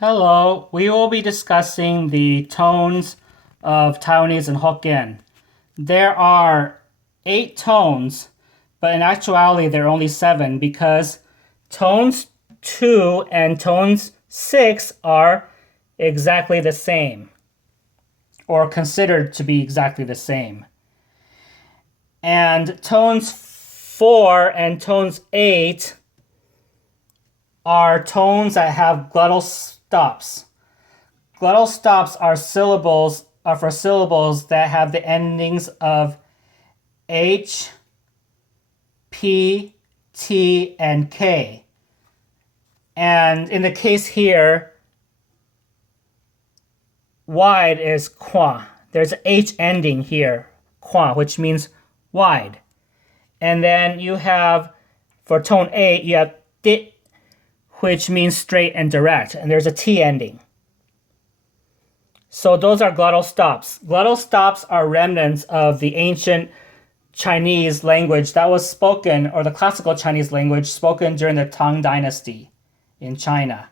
Hello, we will be discussing the tones of Taiwanese and Hokkien. There are 8 tones, but in actuality there are only 7 because tones 2 and tones 6 are exactly the same, or considered to be exactly the same. And tones 4 and tones 8 are tones that have glottal stops. Glottal stops are for syllables that have the endings of H, P, T, and K. And in the case here, wide is qua. There's an H ending here, qua, which means wide. And then you have, for tone 8, you have dit, which means straight and direct, and there's a T ending. So those are glottal stops. Glottal stops are remnants of the ancient Chinese language that was spoken, or the classical Chinese language spoken during the Tang Dynasty in China.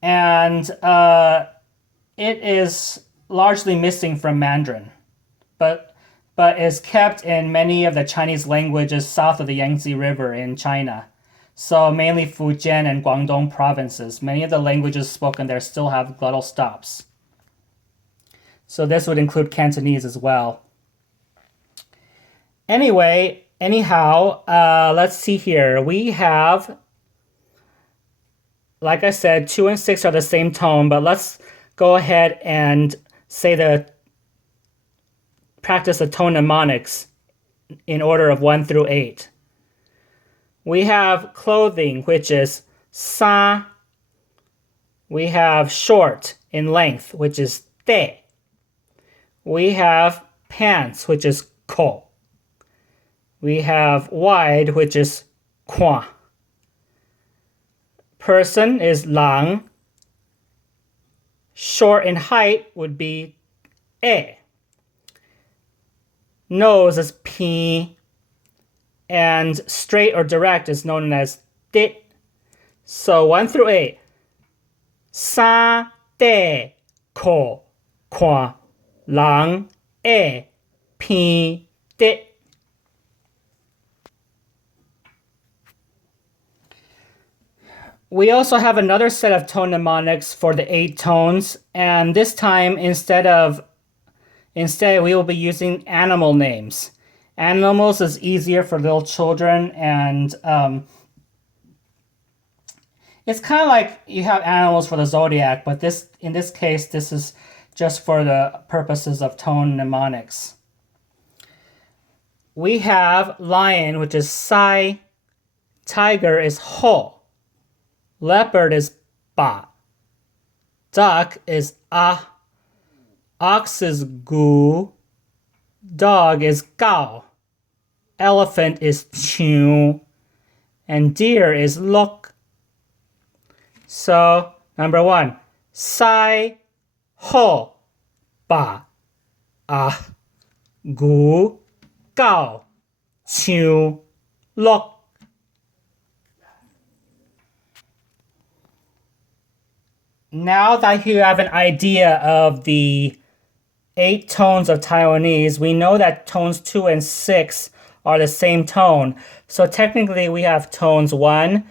And it is largely missing from Mandarin, but is kept in many of the Chinese languages south of the Yangtze River in China. So mainly Fujian and Guangdong provinces. Many of the languages spoken there still have glottal stops. So this would include Cantonese as well. Anyhow, let's see here. We have, like I said, 2 and 6 are the same tone, but let's go ahead and practice the tone mnemonics in order of 1 through 8. We have clothing, which is sa. We have short in length, which is te. We have pants, which is ko. We have wide, which is kwa. Person is lang. Short in height would be e. Nose is pi. And straight or direct is known as dit. So 1 through 8. Sa, te, ko, kwa, lang, e, pi, dit. We also have another set of tone mnemonics for the 8 tones, and this time instead we will be using animal names. Animals is easier for little children, and it's kind of like you have animals for the zodiac, but in this case, this is just for the purposes of tone mnemonics. We have lion, which is sai. Tiger is ho. Leopard is ba. Duck is a. Ox is gu. Dog is gao. Elephant is qiu. And deer is lok. So, number 1. Sai, ho, ba, a, gu, gao, qiu, lok. Now that you have an idea of the 8 tones of Taiwanese, we know that tones 2 and 6 are the same tone. So technically we have tones 1,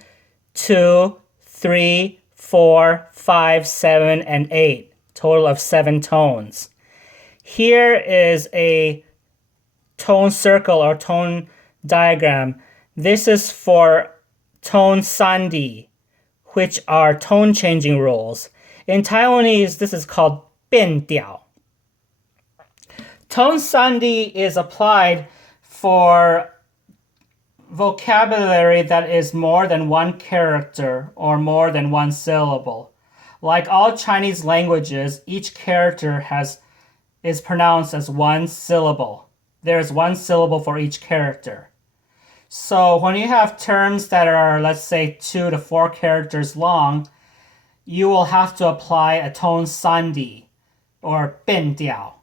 2, 3, 4, 5, 7, and 8. Total of 7 tones. Here is a tone circle or tone diagram. This is for tone Sandhi, which are tone changing rules. In Taiwanese, this is called Piàn-tiàu. Tone Sandhi is applied for vocabulary that is more than 1 character or more than 1 syllable. Like all Chinese languages, each character is pronounced as 1 syllable. There is 1 syllable for each character. So when you have terms that are, let's say, 2 to 4 characters long, you will have to apply a tone Sandhi or Piàn-tiàu.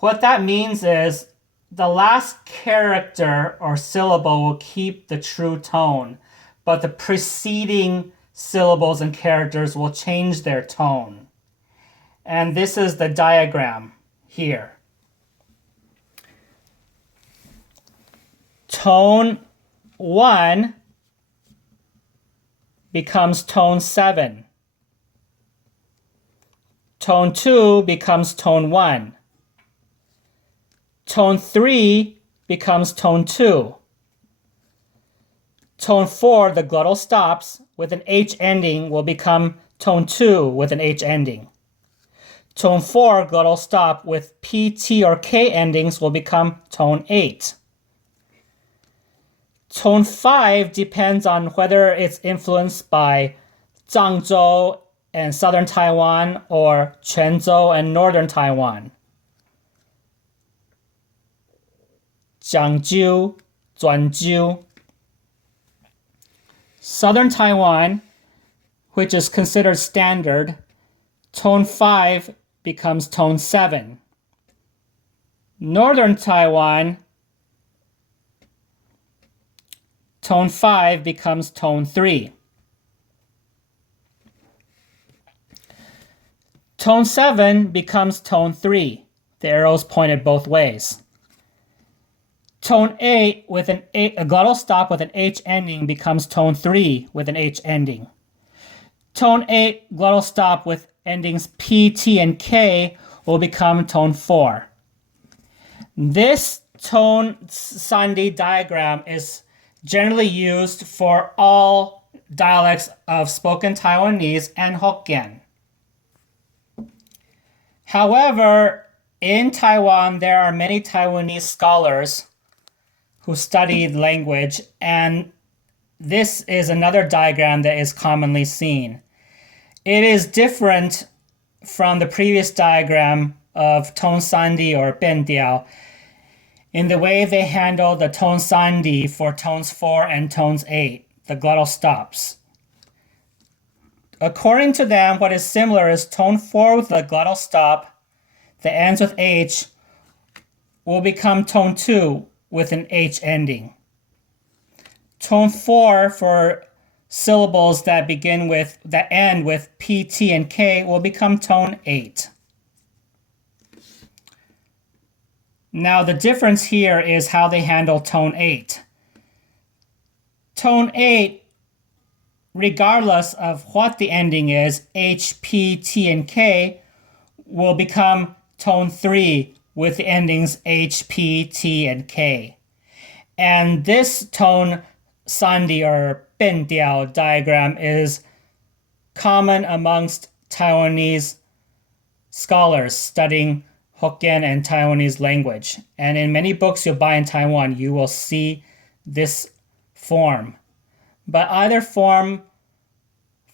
What that means is the last character or syllable will keep the true tone, but the preceding syllables and characters will change their tone. And this is the diagram here. Tone 1 becomes tone 7. Tone 2 becomes tone 1. Tone 3 becomes tone 2. Tone 4, the glottal stops with an H ending, will become tone 2 with an H ending. Tone 4, glottal stop with P, T, or K endings will become tone 8. Tone 5 depends on whether it's influenced by Zhangzhou and southern Taiwan or Quanzhou and northern Taiwan. Jiangjiu, Zhuanjiu. Southern Taiwan, which is considered standard, tone 5 becomes tone 7. Northern Taiwan, tone 5 becomes tone 3. Tone 7 becomes tone 3. The arrows pointed both ways. Tone 8 with a glottal stop with an H ending becomes tone 3 with an H ending. Tone 8 glottal stop with endings P, T, and K will become tone 4. This tone Sandhi diagram is generally used for all dialects of spoken Taiwanese and Hokkien. However, in Taiwan, there are many Taiwanese scholars who studied language, and this is another diagram that is commonly seen. It is different from the previous diagram of tone Sandhi or Piàn-tiàu in the way they handle the tone Sandhi for tones 4 and tones 8, the glottal stops. According to them, what is similar is tone 4 with the glottal stop that ends with H will become tone 2 with an H ending. Tone 4 for syllables that end with P, T, and K will become tone 8. Now the difference here is how they handle tone 8. Tone 8, regardless of what the ending is, H, P, T, and K, will become tone 3 with the endings H, P, T, and K. And this tone Sandhi or Piàn-tiàu diagram is common amongst Taiwanese scholars studying Hokkien and Taiwanese language. And in many books you'll buy in Taiwan, you will see this form. But either form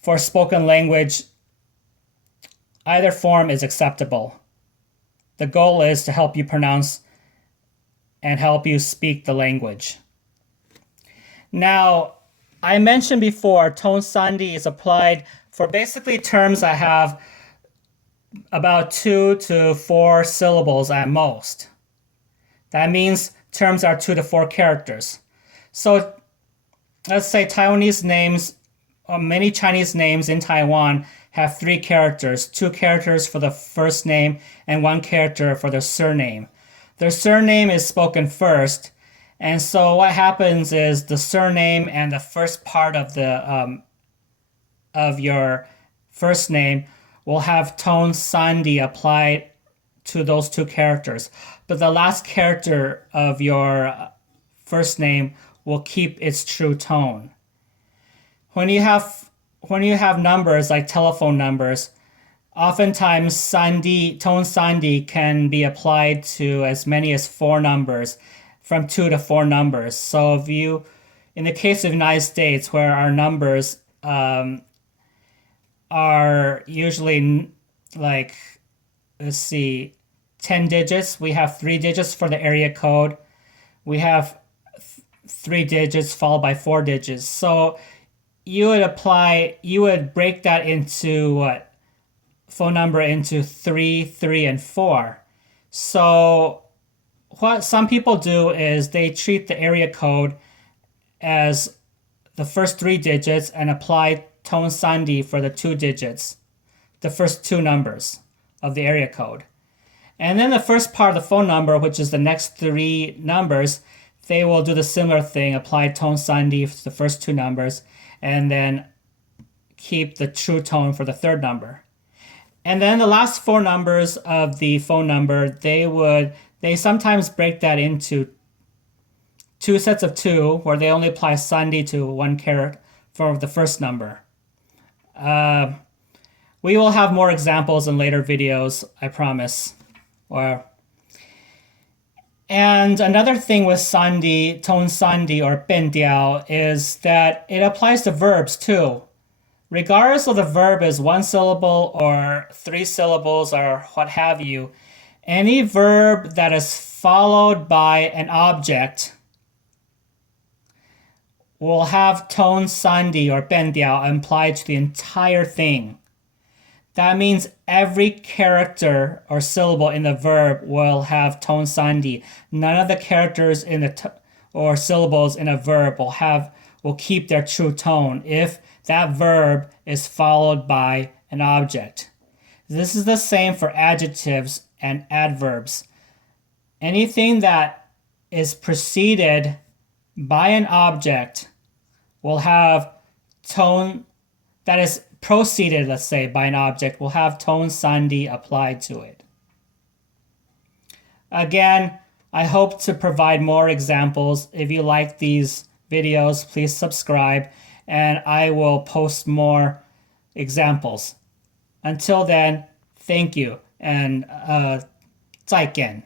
for spoken language, either form is acceptable. The goal is to help you pronounce and help you speak the language. Now, I mentioned before, tone Sandhi is applied for basically terms that have about 2 to 4 syllables at most. That means terms are 2 to 4 characters. So let's say Taiwanese names, or many Chinese names in Taiwan have 3 characters, 2 characters for the first name and 1 character for their surname. Their surname is spoken first, and so what happens is the surname and the first part of your first name will have tone Sandhi applied to those 2 characters, but the last character of your first name will keep its true tone. When you have numbers like telephone numbers, oftentimes tone Sandhi can be applied to as many as 4 numbers, from 2 to 4 numbers. So in the case of the United States, where our numbers are usually 10 digits, we have 3 digits for the area code. We have 3 digits followed by 4 digits. So you would break that into phone number into 3, 3, and 4. So what some people do is they treat the area code as the first 3 digits and apply tone Sandhi for the 2 digits, the first 2 numbers of the area code. And then the first part of the phone number, which is the next 3 numbers, they will do the similar thing, apply tone Sandhi for the first 2 numbers, and then keep the true tone for the 3rd number. And then the last 4 numbers of the phone number, they sometimes break that into 2 sets of 2, where they only apply Sandhi to 1 character for the first number. We will have more examples in later videos, I promise. And another thing with Sandhi, tone Sandhi or Piàn-tiàu, is that it applies to verbs too. Regardless of the verb is 1 syllable or 3 syllables or what have you, any verb that is followed by an object will have tone Sandhi or Piàn-tiàu applied to the entire thing. That means every character or syllable in the verb will have tone Sandhi. None of the characters in the or syllables in a verb will keep their true tone if that verb is followed by an object. This is the same for adjectives and adverbs. Anything that is preceded by an object will have tone, that is preceded, let's say, by an object, will have tone Sandhi applied to it. Again, I hope to provide more examples. If you like these videos, please subscribe, and I will post more examples. Until then, thank you, and 再见.